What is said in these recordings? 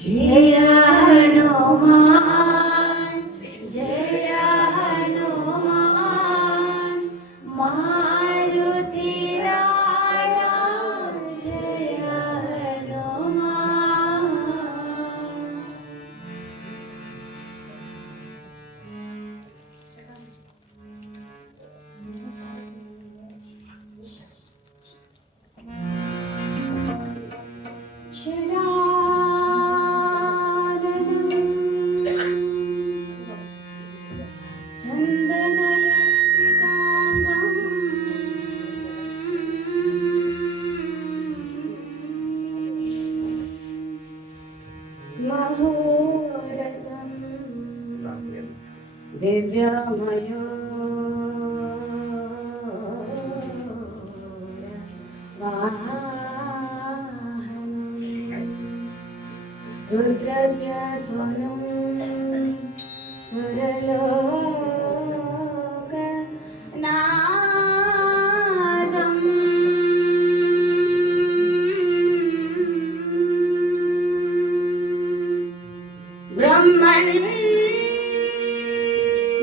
जय हनुमान जय हनुमान मारुति लाला जय हनुमान। दिव्यमयो वाहनम् रुद्रस्य स्वनं सुरलोकनादम्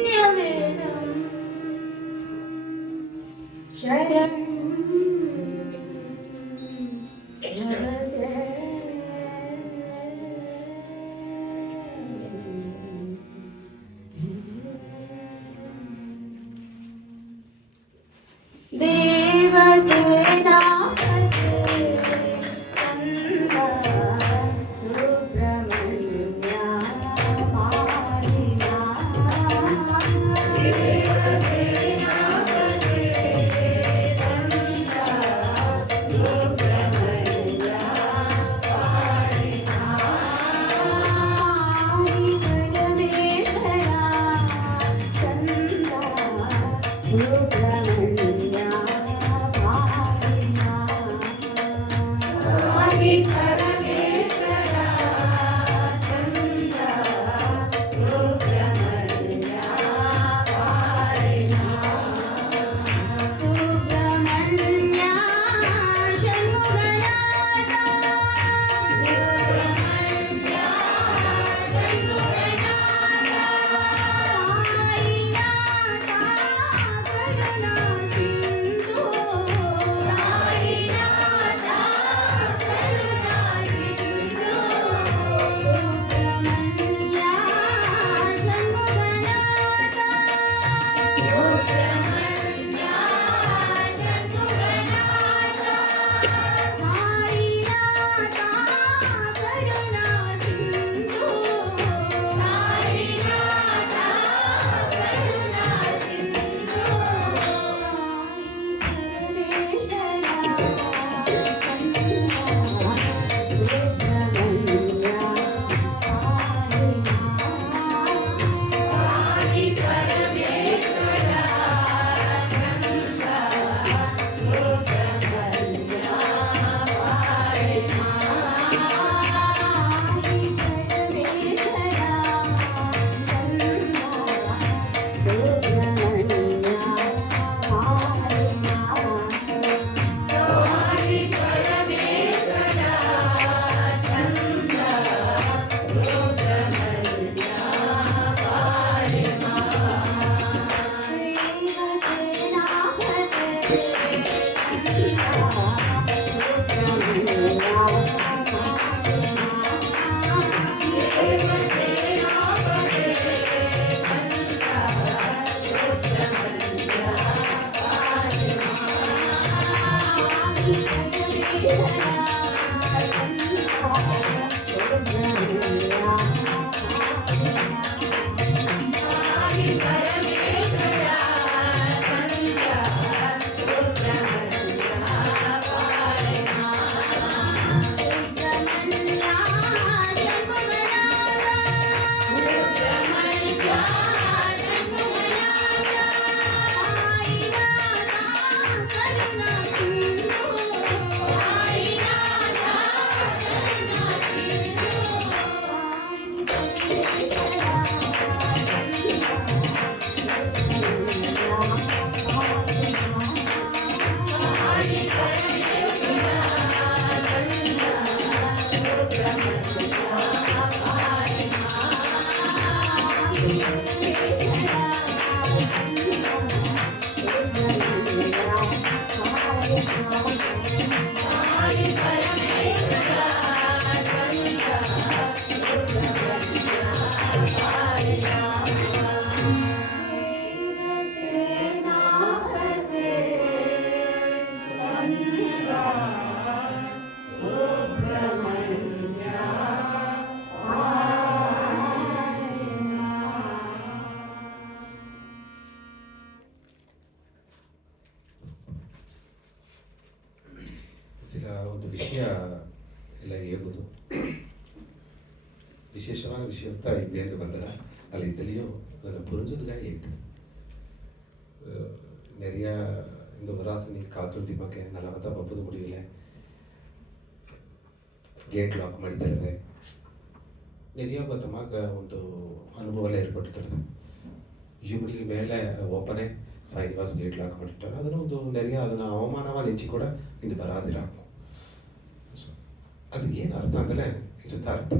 ब्रह्मण्यवेदम् ಒಂದು ವಿಷಯ ಎಲ್ಲ ಹೇಳ್ಬೋದು. ವಿಶೇಷವಾದ ವಿಷಯ ಅಂತ ಇದೆ ಅಂತ ಬಂದರ ಅಲ್ಲಿ தெளியும் அதில் புரிஞ்சதுக்காக ஏற்று நிறையா இந்த வராசனி ಕಾತುರ್ದಿಮಕ್ಕೆ ನಲವತ್ತ ಬಬ್ಬದು முடியல ಗೇಟ್ ಲಾಕ್ ಮಾಡಿದ್ದಾರೆ. நிறையா ಬತ್ತಮಾಗ ಒಂದು ಅನುಭವ ಎಲ್ಲ ಏರ್ಪಟ್ಟಿರ್ತದೆ. ಯುವಡಿಗೆ ಮೇಲೆ ಒಬ್ಬನೇ ಸಾಯಿನಿವಾಸ್ ಗೇಟ್ ಲಾಕ್ ಮಾಡಿರ್ತಾರೆ. ಅದನ್ನು ಒಂದು நிறையா ಅದನ್ನು ಅವಮಾನವಾಗಿ ನೆಚ್ಚಿ ಕೂಡ ಇದು ಬರಾದಿರಾಕು. ಅದಕ್ಕೆ ಏನು ಅರ್ಥ ಅಂದರೆ ಜೊತೆ ಅರ್ಥ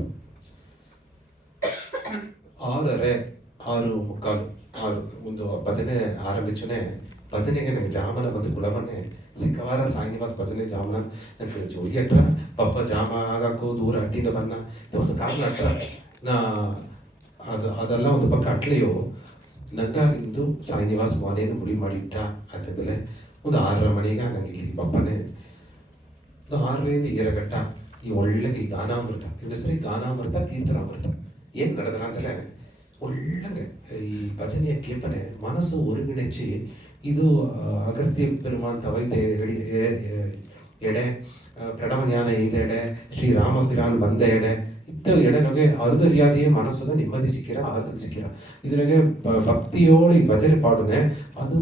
6:45 ಒಂದು ಭಜನೆ ಆರಂಭಿಸನೆ ಭಜನೆಗೆ ನನಗೆ ಜಾಮನ ಬಂದು ಗುಳವನ್ನೇ ಸಿಕ್ಕವಾರ ಸಾಯಿನಿವಾಸ್ ಭಜನೆ ಜಾಮನ ನನಗೆ ಜೋಡಿ ಅಟ್ರ ಪಪ್ಪ ಜಾಮ ಆಗಕ್ಕೂ ದೂರ ಅಟ್ಟಿಂದ ಬನ್ನ ಒಂದು ಕಾರಣ ಅಟ್ರ ನಾ ಅದೆಲ್ಲ ಒಂದು ಪಕ್ಕ ಅಟ್ಲೆಯೋ ನಂತ ಇಂದು ಸಾಯಿನಿವಾಸ್ ಮನೆಯನ್ನು ಮುಡಿ ಮಾಡಿ ಇಟ್ಟ ಅಂತಂದರೆ ಒಂದು 6:30 ಮಣಿಗೆ ನನಗೆ ಇಲ್ಲಿ ಪಪ್ಪನೇ ಒಂದು 6ರಿಂದ 7 ಗಂಟ ಈ ಒಳ್ಳೆಗೆ ಈ ಗಾನಾಮೃತ ಇದ್ರ ಸರಿ ಗಾನಾಮೃತ ಕೀರ್ತನಾಮೃತ ಏನು ನಡೆದ್ರ ಅಂತಲೇ ಒಳ್ಳೆಗೆ ಈ ಭಜನೆಯ ಕೇಪನೆ ಮನಸ್ಸು ಒರಗಿಣೆಚ್ಚಿ ಇದು ಅಗಸ್ತ್ಯ ಪೆರುಮಾನ್ ತವೈತೆ ಎಡೆ ಪ್ರಣವ ಜ್ಞಾನ ಇದೆಡೆ ಶ್ರೀರಾಮಪಿರಾನ್ ಬಂದ ಎಡೆ ಈ ಇತ್ತ ಎಡೆನೊಗೆ ಅರುದರಿಯಾದೆಯೇ ಮನಸ್ಸದ ನೆಮ್ಮದಿ ಸಿಕ್ಕಿರ ಆರದಲ್ಲಿ ಸಿಕ್ಕಿರ ಇದರೊಗೆ ಭಕ್ತಿಯೋಡು ಈ ಭಜನೆ ಪಾಡುನೆ ಅದು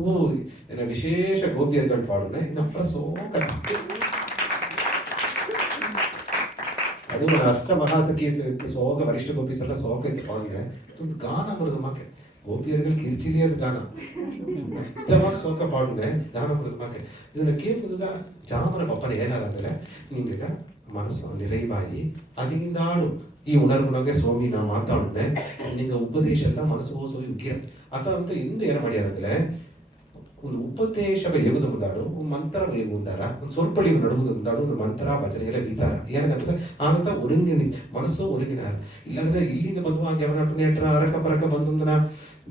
ವಿಶೇಷ ಗೋಪಿಯರ್ಗಳು ಪಾಡುನೆ ಇನ್ನಪ್ಪ ಸೋಕ ಅದು ಅಷ್ಟ ಮಹಾಸಖಿ ಸೋಗ ವರಿಷ್ಠ ಗೋಪೀಸ್ ಎಲ್ಲ ಸೋಕ ಇತ್ತು ಪಾಡಿಗೆ ಒಂದು ಗಾನ ಬರೋದು ಮಾಕೆ ಗೋಪಿಯರ್ಗಳು ಕಿರ್ಚಿಲಿಯದ ಗಾನ ಮೆತ್ತವಾಗಿ ಸೋಕ ಪಾಡುನೆ ಗಾನ ಬರೋದು ಮಾಕೆ ಇದನ್ನ ಕೇಳಿದಾಗ ಜಾಮನ ಪಪ್ಪನ ಏನಾದ್ರೆ ನಿಂಗ ಮನಸ್ಸು ನಿರೈವಾಯಿ ಅದಿಗಿಂದ ಆಡು ಈ ಉಣರ್ಗುಣಗೆ ಸ್ವಾಮಿ ನಾ ಮಾತಾಡುನೆ ನಿಂಗ ಉಪದೇಶ ಎಲ್ಲ ಮನಸ್ಸು ಹೋಗಿ ಉಗ್ಗಿರ ಅತ ಅಂತ ಇಂದು ಏನು ಮಾಡ್ಯಾರಂದ್ರೆ ಒಂದು ಉಪದೇಶವ ಹೇಗುದು ಮುಂದಾಡು ಒಂದು ಮಂತ್ರ ಹೇಗೆ ಮುಂದಾರ ಒಂದು ಸ್ವಲ್ಪಡಿ ನಡುವುದು ಮುಂದಾಡು ಒಂದು ಮಂತ್ರ ಭಜನೆ ಎಲ್ಲ ಬೀತಾರ ಏನಂತಂದ್ರೆ ಆನಂತ ಒರುಗಿಣಿ ಮನಸ್ಸು ಒರುಗಿಣ ಇಲ್ಲಾಂದ್ರೆ ಇಲ್ಲಿಂದ ಬಂದು ಆ ಜವನ ಪುಣ್ಯಟ್ರ ಅರಕ ಪರಕ ಬಂದಂದ್ರ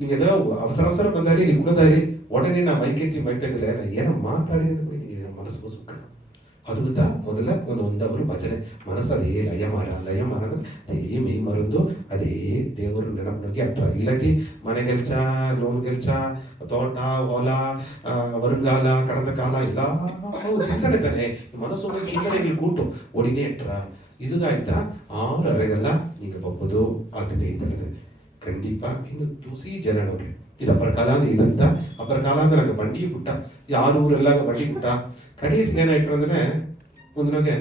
ನಿಂಗೆ ಅವಸರ ಬಂದಾರಿ ಇಲ್ಲಿ ಗುಣದಾರಿ ಒಡನೆ ನಾ ಮೈಕೆತ್ತಿ ಮೈಟಗಲೆ ಏನೋ ಮಾತಾಡಿದ ಮನಸ್ಸು ಸುಖ ಅದುಗುತ್ತ ಮೊದಲ ಒಂದವರು ಭಜನೆ ಮನಸ್ಸು ಅದೇ ಲಯಮಾರ ಅದೇ ಮೈ ಮರಂದು ಅದೇ ದೇವರು ನೆನಪಿನೋಗಿ ಅಟ್ಟ ಇಲ್ಲಟಿ ಮನೆ ಗೆಲ್ಚ ಲೋನ್ ಗೆಲ್ಚ ತೋಟ ಹೊಲ வருங்காಲ ಕಡದ ಕಾಲ ಎಲ್ಲ ಚಿಂತನೆ ತಾನೆ ಮನಸ್ಸು ಚಿಂತನೆಗಳು ಕೂಟು ಒಡಿನೇ ಇಟ್ರ ಇದಾಯ್ತಾ ಆರು ಅರೆಗಲ್ಲ நீங்க போகுது ಆದ್ಯತೆ ಇದ್ದದ್ದು ಖಂಡಿತ ಇನ್ನು ತುಸಿ ಜನನವ್ರಿಗೆ ಇದು ಅಪ್ಪರ ಕಾಲ ಅಂದ್ರೆ ಇದಂತ ಅಪ್ಪರ ಕಾಲ ಅಂದ್ರೆ ನಂಗೆ ಬಂಡಿ ಪುಟ್ಟ ಯಾರು ಊರೆಲ್ಲ ಬಂಡಿ ಪುಟ್ಟ ಕಡೆಯಲ್ಲಿ ಏನಾಯ್ತು ಅಂದ್ರೆ ಒಂದ್ರಾಗೆ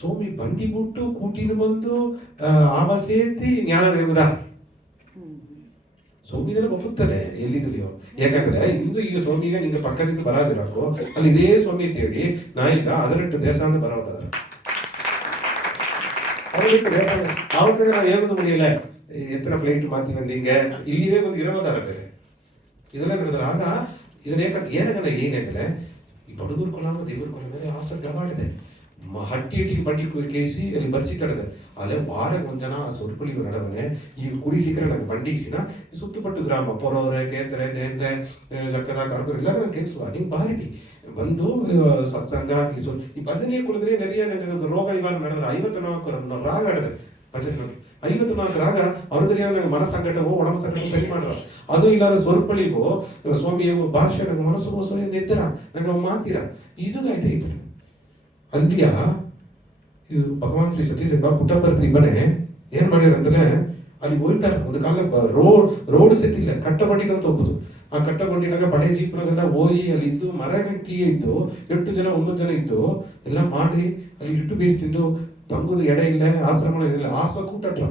ಸ್ವಾಮಿ ಬಂಡಿ ಬಿಟ್ಟು ಕೂಟಿನ ಬಂದು ಆವಸೇತಿ ಜ್ಞಾನ ವೇಗುದ ಸ್ವಾಮಿದೆಲ್ಲ ಒಪ್ಪುತ್ತಾನೆ ಎಲ್ಲಿದೆಯೋ ಯಾಕಂದ್ರೆ ಇಂದು ಈಗ ಸ್ವಾಮಿಗೆ ನಿಂಗೆ ಪಕ್ಕದಿಂದ ಬರಾದಿರಾಕು ಅಲ್ಲಿ ಇದೇ ಸ್ವಾಮಿ ಅಂತ ಹೇಳಿ ನಾ ಈಗ ಅದರಟ್ಟು ದೇವಸ್ಥಾನ ಬರೋದಾದ್ರೆ ಅವಾಗ ನಾವು ಹೇಗೋದು ಮುಗಿಯಲ್ಲ ಎತ್ತರ ಫ್ಲೈಟ್ ಮಾತಿ ಬಂದಿಂಗೆ ಇಲ್ಲಿವೇ ಒಂದು ಇರೋದಾರ ಬೇರೆ ಇದೆಲ್ಲ ನಡೆದ್ರೆ ಆಗ ಇದನ್ನ ಏನಾಗಲ್ಲ ಏನಂದ್ರೆ ಈ ಬಡಗೂರು ಕೊಲಾಮ ದೇವ್ರ ಕೊಲ ಮೇಲೆ ಆಸೆ ಗವಾಡಿದೆ ಹಟ್ಟಿಗೆ ಬಂಡಿ ಕೇಸಿ ಅಲ್ಲಿ ಬರ್ಸಿ ತಡದೆ ಅಲ್ಲೇ ವಾರಕ್ಕೆ ಒಂದ್ ಜನ ಸೊರ್ಪುಳಿಗೆ ನಡವನೆ ಈ ಕುಡಿ ಸಿಕ್ಕರೆ ನಂಗೆ ಬಂಡಿಸಿನ ಸುತ್ತುಪಟ್ಟು ಗ್ರಾಮ ಪೊರವರೆ ಕೇಂದ್ರೆ ದೇಂದ್ರೆ ಜಕ್ಕದ ಕರ್ಕೂರು ಎಲ್ಲ ನಂಗೆ ಕೇಳಿಸುವ ನೀವು ಬಾರಿಟಿ ಬಂದು ಸತ್ಸಂಗ ಈ ಭಜನೆ ಕುಡಿದ್ರೆ ನೆರೆಯ ನಂಗೆ ರೋಗ ಇವಾಗ ನಡೆದ್ರೆ 54 ರಾಗ ಆಡದೆ ಭಜನೆ 54 ರಾಗ ಅವ್ರದ್ರಿಗೆ ನಂಗೆ ಮನಸ್ಸಂಗಟವೋ ಒಡಮ ಸಂಗಟ ಸರಿ ಮಾಡ್ರ ಅದು ಇಲ್ಲಾಂದ್ರೆ ಸ್ವರ್ಪಳಿಗೋ ಸ್ವಾಮಿಯೋ ಭಾಷೆ ನಂಗೆ ಮನಸ್ಸು ಮೋಸ ನಿದ್ದರ ನಂಗೆ ಮಾತೀರ ಇದಾಯ್ತು ಐತೆ ಅಲ್ಲಿಯ ಇದು ಭಗವಾನ್ ಶ್ರೀ ಸತ್ಯಸಾಯಿ ಪುಟ್ಟಪ್ಪರ್ತಿ ಮನೆ ಏನ್ ಮಾಡ್ಯಾರಂದ್ರೆ ಅಲ್ಲಿ ಹೋಯ್ತಾರ ಒಂದು ಕಾಲ ರೋಡ್ ಸೆತ್ತಿಲ್ಲ ಕಟ್ಟಬಂಡಿನ ಅಂತ ಹೋಗುದು ಆ ಕಟ್ಟಬಂಡಿನಾಗ ಬಡೆ ಜೀಪ್ನಾಗೆಲ್ಲ ಹೋಗಿ ಅಲ್ಲಿ ಇದ್ದು ಮರಗಂಕಿ ಇದ್ದು 8 ಜನ 9 ಜನ ಇದ್ದು ಎಲ್ಲ ಮಾಡಿ ಅಲ್ಲಿ ಇಟ್ಟು ಬೀಸ್ ತಿಂದು ತಂಗುದು ಎಡೆ ಇಲ್ಲ ಆಶ್ರಮ ಇಲ್ಲ ಆಸ ಕೂಟಟ್ರ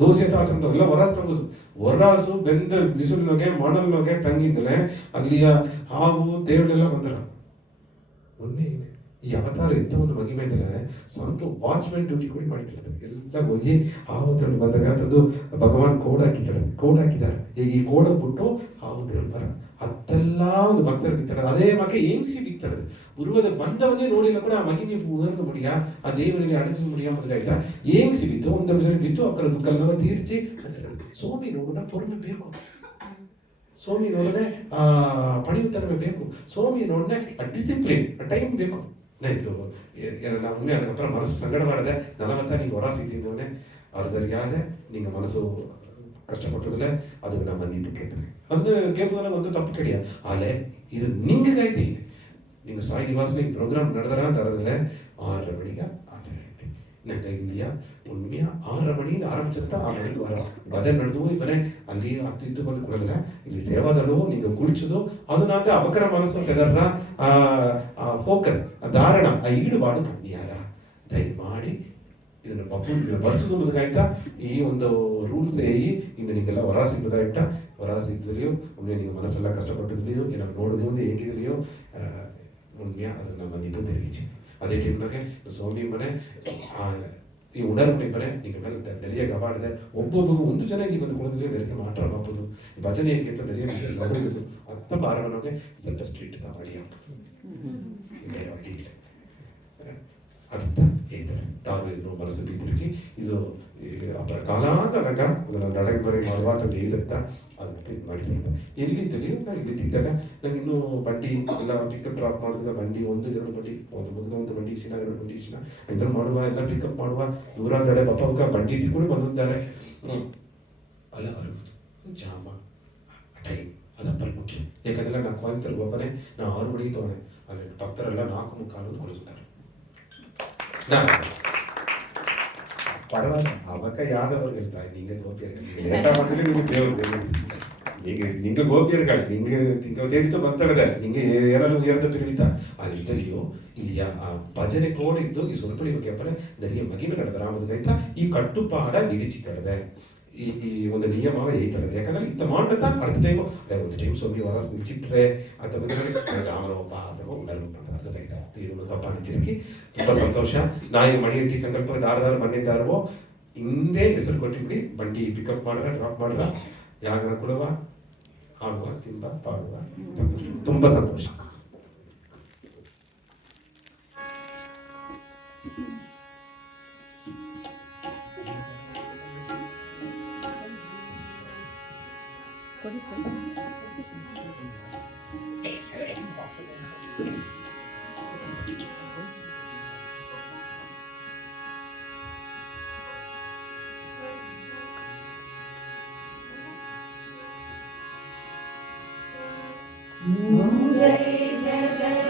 ದೋಸೆ ಆಶ್ರಮ ಎಲ್ಲ ಹೊರಾಸು ತಂಗುದು ಹೊರಾಸು ಬೆಂದ ಬಿಸಿಲಿನೊಗೆ ಮಣಲ್ನೊಗೆ ತಂಗಿದ್ದಲೆ ಅಲ್ಲಿಯ ಹಾವು ದೇವರೆಲ್ಲ ಬಂದರ ಒಮ್ಮೆ ಈ ಅವತಾರ ಎಂತ ಒಂದು ಮಹಿಮೆ ಇದ್ರೆ ಸ್ವಂತ ವಾಚ್ಮೆನ್ ಡ್ಯೂಟಿ ಕೂಡ ಮಾಡಿರ್ತಾರೆ ಎಲ್ಲ ಹೋಗಿ ಹಾವುದ್ರಲ್ಲಿ ಬಂದಾಗ ತಂದು ಭಗವಾನ್ ಕೋಡ್ ಹಾಕಿದ್ದಾರೆ ಈ ಕೋಡ ಬಿಟ್ಟು ಹಾವುದ್ರಲ್ಲಿ ಬರ ಅದೆಲ್ಲ ಒಂದು ಭಕ್ತರು ಬಿತ್ತಾರೆ ಅದೇ ಮಗೆ ಏಂಗ್ಸಿ ಬಿತ್ತಾರೆ ಉರುವದ ಬಂದವನ್ನೇ ನೋಡಿಲ್ಲ ಕೂಡ ಆ ಮಹಿಮೆ ಉಣರ್ದು ಮುಡಿಯ ಆ ದೇವರಲ್ಲಿ ಅಡಗಿಸ ಮುಡಿಯ ಮೊದಲಾಯ್ತಾ ಏಂಗ್ಸಿ ಬಿತ್ತು ಒಂದು ವರ್ಷ ಬಿತ್ತು ಅಕ್ಕರ ದುಃಖಲ್ಲವ ತೀರ್ಚಿ ಸೋಮಿ ನೋಡೋಣ ಪೊರ್ಮೆ ಬೇಕು ಸೋಮಿ ನೋಡನೆ ಪಡೆಯುತ್ತನವೇ ಬೇಕು ಸೋಮಿ ನೋಡನೆ ಡಿಸಿಪ್ಲಿನ್ ಟೈಮ್ ಬೇಕು ಆಯ್ತು ನಾವು ಅದರ ಮನಸ್ಸು ಸಂಗಡ ಮಾಡಿದೆ ನನಗಂತ ನೀನು ಹೊರ ಸಿಗ್ತಿದ್ದವನೇ ಅರ್ಧರಿಯಾದೆ ನಿಂಗೆ ಮನಸ್ಸು ಕಷ್ಟಪಟ್ಟದಿಲ್ಲ ಅದು ನಮ್ಮ ಮನ್ನಿಟ್ಟು ಕೇಳ್ತಾರೆ ಅದನ್ನ ಕೇಳ್ಬೋದಲ್ಲ ಒಂದು ತಪ್ಪು ಕಡಿಯ ಆಲೆ ಇದು ನಿಂಗೆ ಗಾಯ್ತು ಇದೆ ನಿಂಗೆ ಸಾಯಿ ನಿವಾಸನ ಈ ಪ್ರೋಗ್ರಾಮ್ ನಡೆದರ ಅಂತ ಅರದಿಲ್ಲ 6 ಮಣಿಗೆ ಆದರೆ ನಂಗೆ ಇಲ್ಲಿಯ ಉಣ್ಮೆಯ 6 ಮಣಿಯಿಂದ ಆರಂಭಿಸುತ್ತಾ 6 ಮಣಿಗೆ ವರ ಭಜನೆ ನಡೆದು ಇವನೇ ಅಲ್ಲಿ ಹತ್ತಿದ್ದು ಬಂದು ಕೊಡಲಿಲ್ಲ ಇಲ್ಲಿ ಸೇವಾದಳು ನಿಂಗೆ ಕುಳಿಚುದು ಅದು ನಾಗ ಅವಕರ ಮನಸ್ಸು ಸೆದರ್ರ ಫೋಕಸ್ ಧಾರಣ ಆ ಈಡುಬಾಡು ಕಮ್ಮಿಯಾರ ದಯಮಾಡಿ ಇದನ್ನು ಬರ್ಸುದುಗಾಯ್ತಾ ಈ ಒಂದು ರೂಲ್ಸ್ ಏಯಿ ಇನ್ನು ನಿಂಗೆಲ್ಲ ಹೊರ ಸಿಗ್ಬೋದಾಯ್ತಾ ಹೊರ ಸಿಗ್ತಿದೆಯೋ ಒಮ್ಮೆ ನೀವು ಮನಸ್ಸೆಲ್ಲ ಕಷ್ಟಪಟ್ಟಿದ್ರಿಯೋ ಏನಾದ್ರು ನೋಡಿದ ಮುಂದೆ ಹೇಗಿದೆಯೋ ಒಮ್ಮೆ ಅದನ್ನು ನಮ್ಮ ನಿಂತು ತೆರಗಿಸಿ ಅದೇ ಟೈಮ್ನಾಗೆ ಸ್ವಾಮಿ ಮನೆ ಈ ಉಣರ್ಮನೆ ಮನೆ ನಿಂಗೆ ಮೇಲೆ ನೆರೆಯ ಗವಾಡಿದೆ ಒಬ್ಬೊಬ್ಬರು 1 ಜನ ಇಲ್ಲಿ ಬಂದು ಕುಳಿದ್ರೆ ನೆರೆಗೆ ಮಾತ್ರ ಹಾಕೋದು ಭಜನೆ ಕೇಳ್ತು ನೆರೆಯ ಗೌರವಿದ್ದು ಅತ್ತ ಬಾರವನಿಗೆ ಸ್ವಲ್ಪ ಸ್ಟ್ರೀಟ್ ಮಾಡಿ ಹಾಕೋದು ನೇರವಾಗಿ ಇಲ್ಲ ಅರ್ಥ ಇದ್ದಾರೆ ತಾವು ಇದನ್ನು ಮನಸ್ಸು ಬಿದ್ದಿರಲಿ ಇದು ಅವರ ಕಾಲಾಂತರಕ ಅದನ್ನು ನಡೆಬರಿ ಮಾಡುವ ಅಂತ ಇರುತ್ತ ಅದಕ್ಕೆ ಇದು ಮಾಡಿದ್ರು ಎಲ್ಲಿದ್ದಲ್ಲಿ ನಾನು ಇಲ್ಲಿ ತಿದ್ದಾಗ ನಂಗೆ ಇನ್ನೂ ಬಂಡಿ ಎಲ್ಲ ಪಿಕಪ್ ಡ್ರಾಪ್ ಮಾಡಿದಾಗ ಬಂಡಿ 1-2 ಬಂಡಿ ಒಂದು ಬಂಡಿ ಇಸಿನ 2 ಬಂಡಿ ಇಸಿನ ಎಂಟರ್ ಮಾಡುವ ಎಲ್ಲ ಪಿಕಪ್ ಮಾಡುವ ದೂರ ನಡೆ ಬಪ್ಪ ಬಂಡಿ ಇಟ್ಕೊಂಡು ಬಂದಿದ್ದಾರೆ ಅಲ್ಲ ಅವರು ಜಾಮ ಟೈಮ್ ಅದಪ್ಪರ ಮುಖ್ಯ ಯಾಕಂದ್ರೆ ನಾ ಕೋಯಂಬತ್ತೂರು ಒಬ್ಬನೇ ನಾ 6 ಮಣಿಗೆ ತಗೊಂಡೆ ಅಲ್ಲಿ ಭಕ್ತರೆಲ್ಲ 4 ಮುಕ್ಕಾಲು ಕೊಡಿಸ್ತಾರೆ பரவாயில்ல அவக்க யாதவர்கள் தான், நீங்க கோபியர்கள். நீங்க லேட்டா வந்தாலும் நீங்க தேவதை. நீங்க கோபியர்கள், நீங்க தேடிತ ಬಂತಳದ, ನಿಂಗೆ ಏರಲು ಉಯರ್ದ ಪಿರಿವಿತ ಅಲ್ಲಿ ಇದ್ದರಿಯೋ ಇಲ್ಲಿಯ ಆ ಭಜನೆ ಕೋಡ್ ಇದ್ದು ಈ ಸ್ವಲ್ಪಡಿ ಬಗ್ಗೆ ಅಪ್ಪನೆ ನರಿಯ ಮಗಿಮೆಗಳದ ರಾಮದಗೈತ ಈ ಕಟ್ಟುಪಾಡ ವಿಧಿಸಿತಳದೆ. ಈ ಒಂದು ನಿಯಮವೇ ಐತಳದೆ. ಯಾಕಂದ್ರೆ ಇತ್ತ ಮಾಡದ ಅರ್ಧ ಟೈಮ್ ಒಂದು ಟೈಮ್ ಸ್ವಾಮಿ ಹೊರ ನಿಲ್ಚಿಟ್ರೆ ಅಥವಾ ಜಾಮನಪ್ಪ ಅಥವಾ ಉಳ್ಳಲ್ಪ ಅಂತ ಅರ್ಥ ಐತ. ಇದು ತಪ್ಪ ಅನಿಸಿರಕ್ಕೆ ತುಂಬಾ ಸಂತೋಷ. ನಾ ಈ ಮಣಿಯಟ್ಟಿ ಸಂಕಲ್ಪ ದಾರದಾರ ಬಂದಿದ್ದಾರೋ ಹಿಂದೆ ಹೆಸರು ಕೊಟ್ಟಿಬಿಡಿ, ಬಂಡಿ ಪಿಕಪ್ ಮಾಡ್ರ ಡ್ರಾಪ್ ಮಾಡ್ರ, ಯಾಗನ ಕೊಡುವ, ಹಾಡುವ, ತಿಂಬ, ಪಾಡುವ. ತುಂಬಾ ಸಂತೋಷ. जय जगन्नाथ